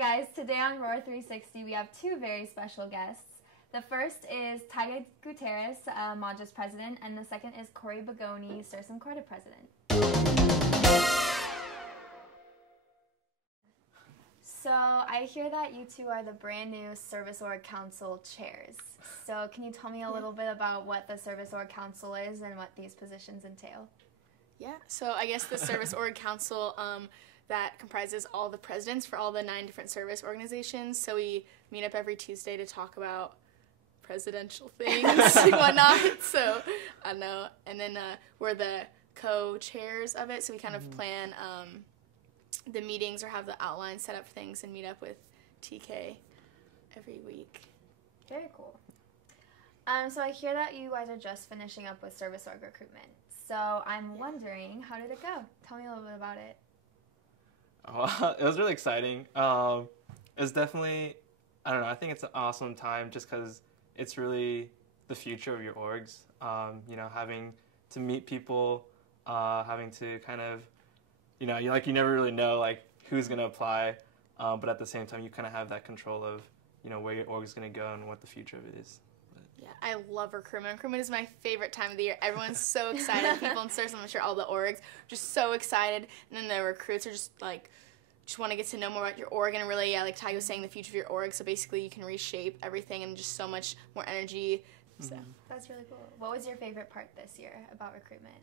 guys, today on Roar 360 we have two very special guests. The first is Taiga Guterres, Magis president, and the second is Bigoni, Sursum Corda president. So I hear that you two are the brand new Service Org Council chairs. So can you tell me a little bit about what the Service Org Council is and what these positions entail? Yeah, so I guess the Service Org Council that comprises all the presidents for all the 9 different service organizations. So we meet up every Tuesday to talk about presidential things and whatnot. So I don't know. And then we're the co-chairs of it. So we kind of plan the meetings or have the outline set up for things and meet up with TK every week. Very cool. So I hear that you guys are just finishing up with Service Org Recruitment. So I'm wondering, how did it go? Tell me a little bit about it. Well, it was really exciting. It was definitely, I don't know, I think it's an awesome time just because it's really the future of your orgs. You know, having to meet people, having to kind of, you know, you never really know, like, who's going to apply, but at the same time, you kind of have that control of, you know, where your org is going to go and what the future of it is. Yeah, I love recruitment. Recruitment is my favorite time of the year. Everyone's so excited. People in Sursum, I'm sure all the orgs, are just so excited. And then the recruits are just want to get to know more about your org. And really, yeah, like Taiga was saying, the future of your org. So basically, you can reshape everything and just so much more energy. So that's really cool. What was your favorite part this year about recruitment?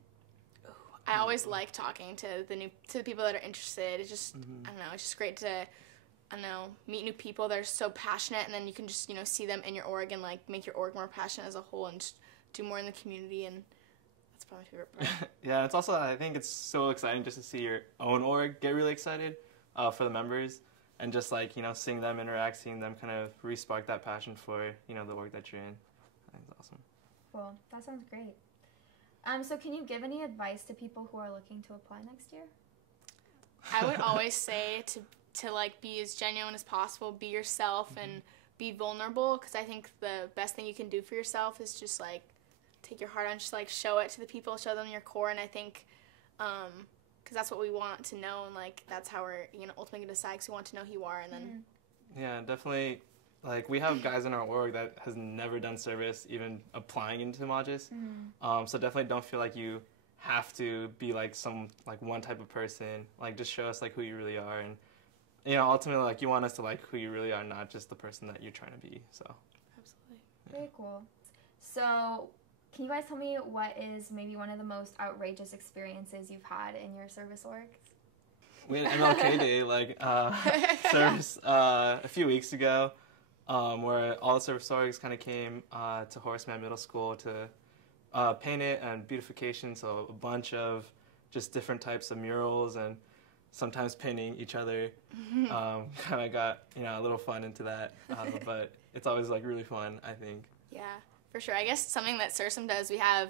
I always like talking to the people that are interested. It's just, I don't know, it's just great to, I don't know, meet new people that are so passionate, and then you can just, you know, see them in your org and, like, make your org more passionate as a whole and just do more in the community, and that's probably my favorite part. Yeah, it's also, I think it's so exciting just to see your own org get really excited for the members, and just, like, you know, seeing them interact, seeing them kind of re-spark that passion for, you know, the org that you're in. I think it's awesome. Cool. That sounds great. So can you give any advice to people who are looking to apply next year? I would always say to like, be as genuine as possible, be yourself, and be vulnerable, because I think the best thing you can do for yourself is just, like, take your heart on, just, like, show it to the people, show them your core, and I think, because that's what we want to know, and, like, that's how we're, you know, ultimately going to decide, because we want to know who you are, and then... Yeah, definitely. Like, we have guys in our org that has never done service, even applying into Magis. So definitely don't feel like you have to be, like, one type of person. Like, just show us, like, who you really are. And, you know, ultimately, like, you want us to like who you really are, not just the person that you're trying to be. So. Absolutely. Yeah. Very cool. So can you guys tell me what is maybe one of the most outrageous experiences you've had in your service orgs? We had an MLK Day, like, service a few weeks ago. Where all the service orgs kind of came to Horseman Middle School to paint it and beautification, so a bunch of just different types of murals and sometimes painting each other. Kind of got, you know, a little fun into that, but it's always, like, really fun, I think. Yeah, for sure. I guess something that Sursum does, we have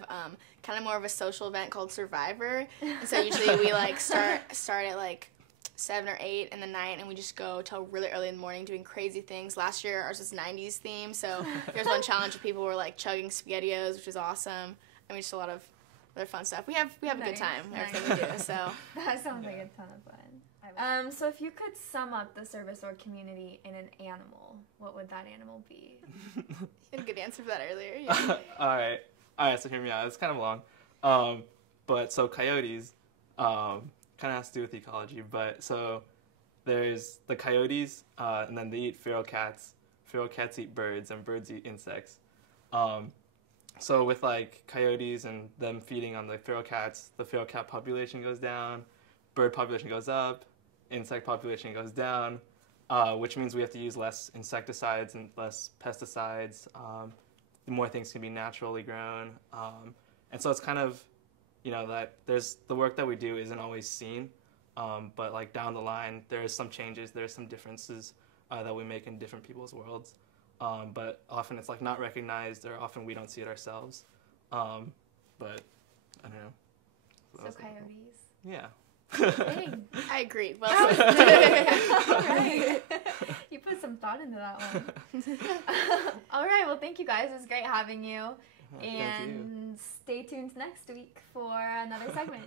kind of more of a social event called Survivor, and so usually we, like, start at, like, 7 or 8 in the night, and we just go till really early in the morning doing crazy things. Last year, ours was 90s theme, so there's one challenge of people were, like, chugging SpaghettiOs, which is awesome. I mean, just a lot of other fun stuff. We have a good time, everything we do, so. That sounds like a ton of fun. So if you could sum up the service org community in an animal, what would that animal be? You had a good answer for that earlier, yeah. All right, so hear me out. It's kind of long. But so coyotes, kind of has to do with ecology, but so there's the coyotes, and then they eat feral cats. Feral cats eat birds, and birds eat insects. So with, like, coyotes and them feeding on the feral cats population goes down, bird population goes up, insect population goes down, which means we have to use less insecticides and less pesticides. The more things can be naturally grown. And so it's kind of, you know, that there's the work that we do isn't always seen, but, like, down the line, there's some changes, there's some differences that we make in different people's worlds, but often it's, like, not recognized, or often we don't see it ourselves, but I don't know. So coyotes. Yeah. I agree. Well All right. You put some thought into that one. All right, well, thank you guys. It was great having you. And stay tuned next week for another segment.